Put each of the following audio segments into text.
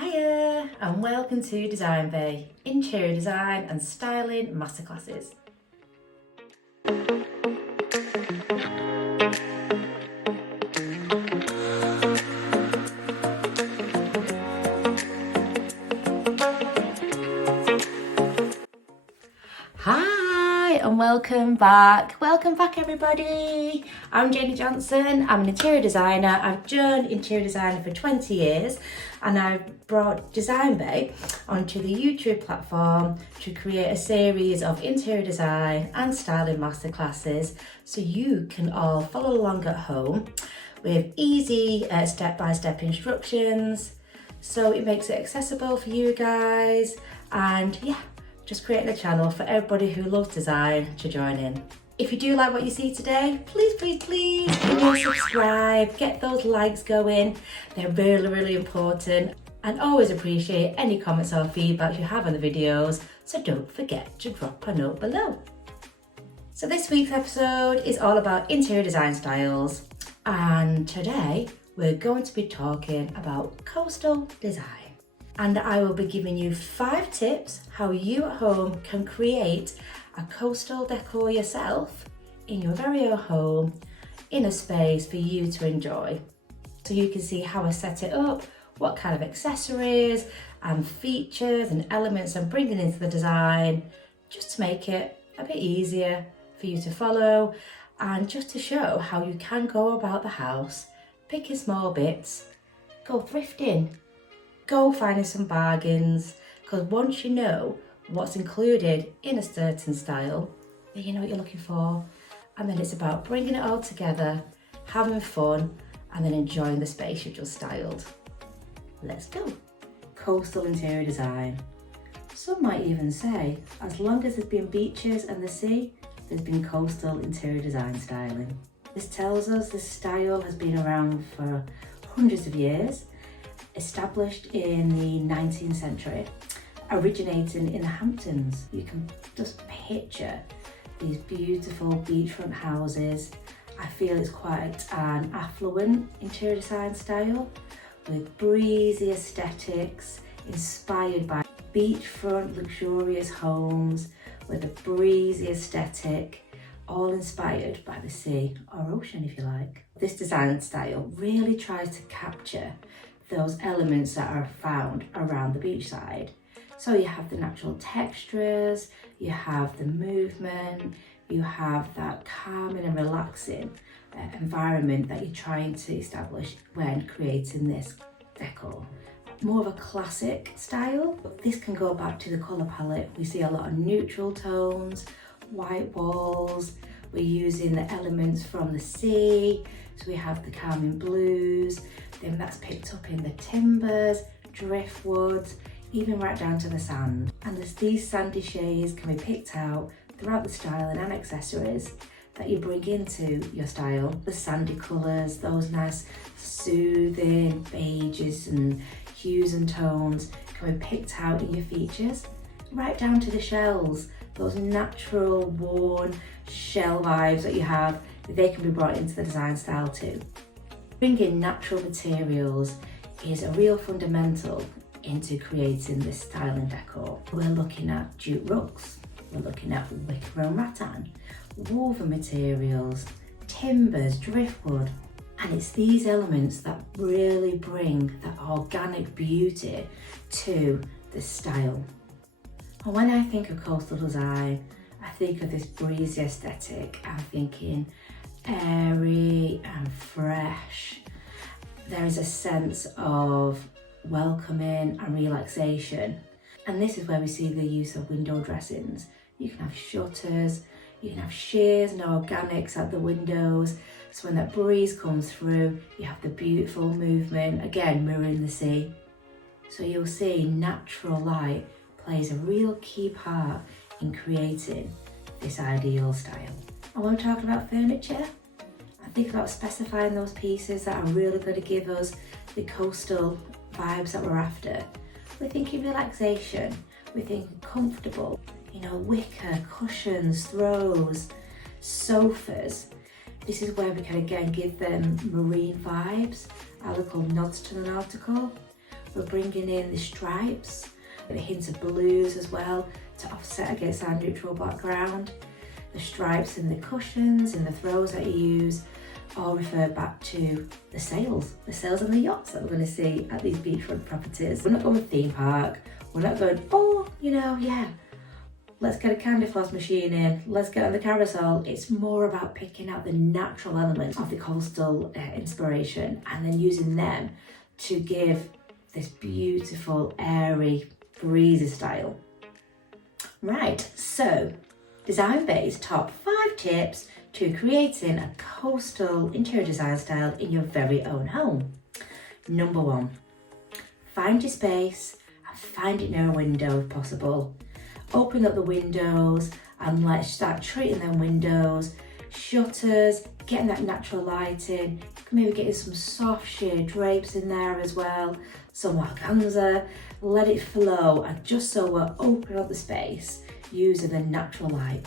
Hiya and welcome to DesignBeau, interior design and styling masterclasses. Hi and welcome back. Welcome back everybody. I'm Janie Johnson. I'm an interior designer. I've done interior design for 20 years and I've brought DesignBeau onto the YouTube platform to create a series of interior design and styling masterclasses so you can all follow along at home with easy step-by-step instructions, so it makes it accessible for you guys, and just creating a channel for everybody who loves design to join in. If you do like what you see today, please give me a subscribe, get those likes going. They're really important, and always appreciate any comments or feedback you have on the videos, so don't forget to drop a note below. So this week's episode is all about interior design styles, and today we're going to be talking about coastal design. And I will be giving you 5 tips how you at home can create a coastal decor yourself in your very own home, in a space for you to enjoy. So you can see how I set it up, what kind of accessories and features and elements I'm bringing into the design, just to make it a bit easier for you to follow, and just to show how you can go about the house, picking small bits, go thrifting, go finding some bargains, because once you know what's included in a certain style, then you know what you're looking for, and then it's about bringing it all together, having fun, and then enjoying the space you've just styled. Let's go. Coastal interior design. Some might even say, as long as there's been beaches and the sea, there's been coastal interior design styling. This tells us this style has been around for hundreds of years, established in the 19th century, originating in the Hamptons. You can just picture these beautiful beachfront houses. I feel it's quite an affluent interior design style with breezy aesthetics inspired by beachfront luxurious homes with a breezy aesthetic, all inspired by the sea or ocean if you like. This design style really tries to capture those elements that are found around the beachside. So you have the natural textures, you have the movement, you have that calming and relaxing environment that you're trying to establish when creating this decor. More of a classic style, but this can go back to the colour palette. We see a lot of neutral tones, white walls, we're using the elements from the sea, so we have the calming blues, then that's picked up in the timbers, driftwoods, even right down to the sand. And as these sandy shades can be picked out throughout the styling and accessories that you bring into your style. The sandy colours, those nice soothing beiges and hues and tones can be picked out in your features, right down to the shells, those natural worn shell vibes that you have, they can be brought into the design style too. Bringing natural materials is a real fundamental into creating this styling decor. We're looking at jute rugs, we're looking at wicker and rattan, woven materials, timbers, driftwood, and it's these elements that really bring that organic beauty to the style. And when I think of coastal design, I think of this breezy aesthetic. I'm thinking airy and fresh. There is a sense of welcoming and relaxation. And this is where we see the use of window dressings. You can have shutters, you can have sheers and organics at the windows. So when that breeze comes through, you have the beautiful movement, again mirroring the sea. So you'll see natural light plays a real key part in creating this ideal style. And when we talk about furniture, I think about specifying those pieces that are really going to give us the coastal vibes that we're after. We're thinking relaxation, we're thinking comfortable, wicker, cushions, throws, sofas. This is where we can again give them marine vibes, our little nods to the nautical. we're bringing in the stripes, the hints of blues as well to offset against our neutral background. The stripes in the cushions and the throws that you use all refer back to the sails and the yachts that we're going to see at these beachfront properties. We're not going theme park, we're not going, let's get a candy floss machine in, let's get on the carousel. It's more about picking out the natural elements of the coastal inspiration and then using them to give this beautiful, airy, breezy style. Right, so DesignBeau's top 5 tips to creating a coastal interior design style in your very own home. Number 1, find your space and find it near a window if possible. Open up the windows and let's start treating them windows, shutters, getting that natural lighting, maybe getting some soft sheer drapes in there as well, some organza, let it flow, and just so we're opening up the space using the natural light.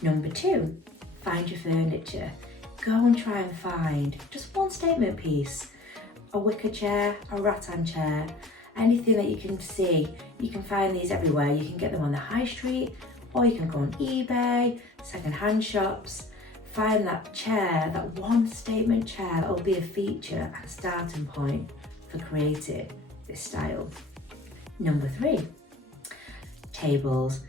Number 2, find your furniture. Go and try and find just one statement piece, a wicker chair, a rattan chair, anything that you can see. You can find these everywhere. You can get them on the high street, or you can go on eBay, second-hand shops. Find that chair, that one statement chair that will be a feature and a starting point for creating this style. Number 3, tables.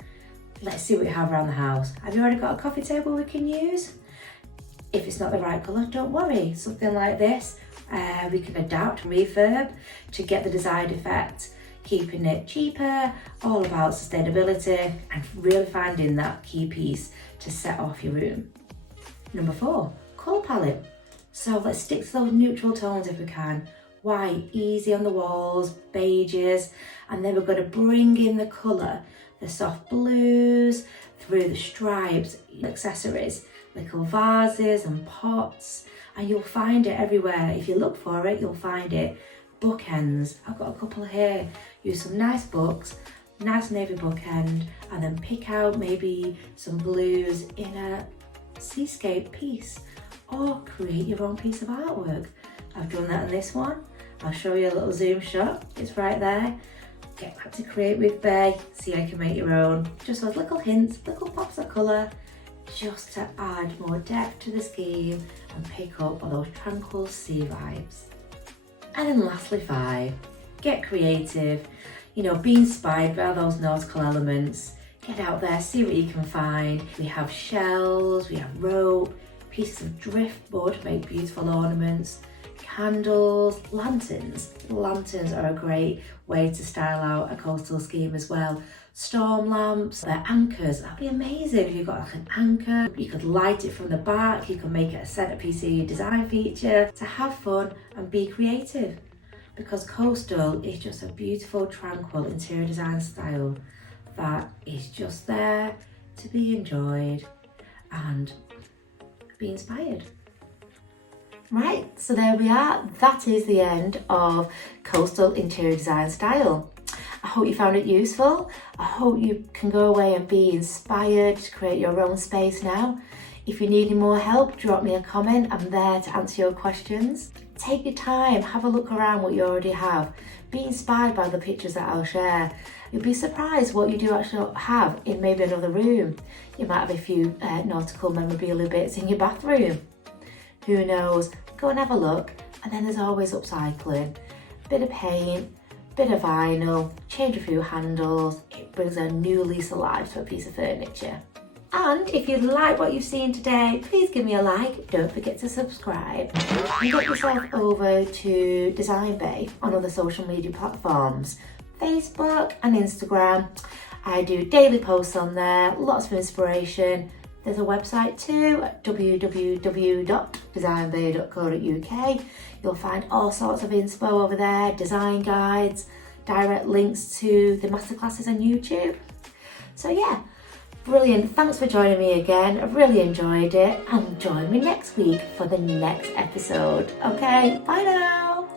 Let's see what we have around the house. Have you already got a coffee table we can use? If it's not the right colour, don't worry. Something like this, we can adapt and refurb to get the desired effect, keeping it cheaper, all about sustainability and really finding that key piece to set off your room. Number 4, colour palette. So let's stick to those neutral tones if we can. White, easy on the walls, beiges, and then we're going to bring in the colour, the soft blues, through the stripes, accessories, little vases and pots, and you'll find it everywhere. If you look for it, you'll find it. Bookends, I've got a couple here. Use some nice books, nice navy bookend, and then pick out maybe some blues in a seascape piece, or create your own piece of artwork. I've done that on this one. I'll show you a little zoom shot. It's right there. Get back to Create with Bay, see how you can make your own. Just those little hints, little pops of colour, just to add more depth to the scheme and pick up on those tranquil sea vibes. And then lastly 5, get creative. You know, be inspired by those nautical elements. Get out there, see what you can find. We have shells, we have rope, pieces of driftwood make beautiful ornaments, candles, lanterns. Lanterns are a great way to style out a coastal scheme as well. Storm lamps, they're anchors. That'd be amazing if you've got like an anchor. You could light it from the back, you can make it a centerpiece of your design feature to have fun and be creative. Because coastal is just a beautiful, tranquil interior design style that is just there to be enjoyed and be inspired. Right, so there we are. That is the end of coastal interior design style. I hope you found it useful. I hope you can go away and be inspired to create your own space now. If you need any more help, drop me a comment. I'm there to answer your questions. Take your time, have a look around what you already have. Be inspired by the pictures that I'll share. You'll be surprised what you do actually have in maybe another room. You might have a few nautical memorabilia bits in your bathroom. Who knows? Go and have a look. And then there's always upcycling. Bit of paint, bit of vinyl, change a few handles. It brings a new lease of life to a piece of furniture. And if you like what you've seen today, please give me a like. Don't forget to subscribe. And get yourself over to DesignBeau on other social media platforms, Facebook and Instagram. I do daily posts on there, lots of inspiration. There's a website too at www.designbeo.co.uk. You'll find all sorts of inspo over there, design guides, direct links to the masterclasses on YouTube. So yeah, brilliant. Thanks for joining me again. I really enjoyed it, and join me next week for the next episode. Okay, bye now.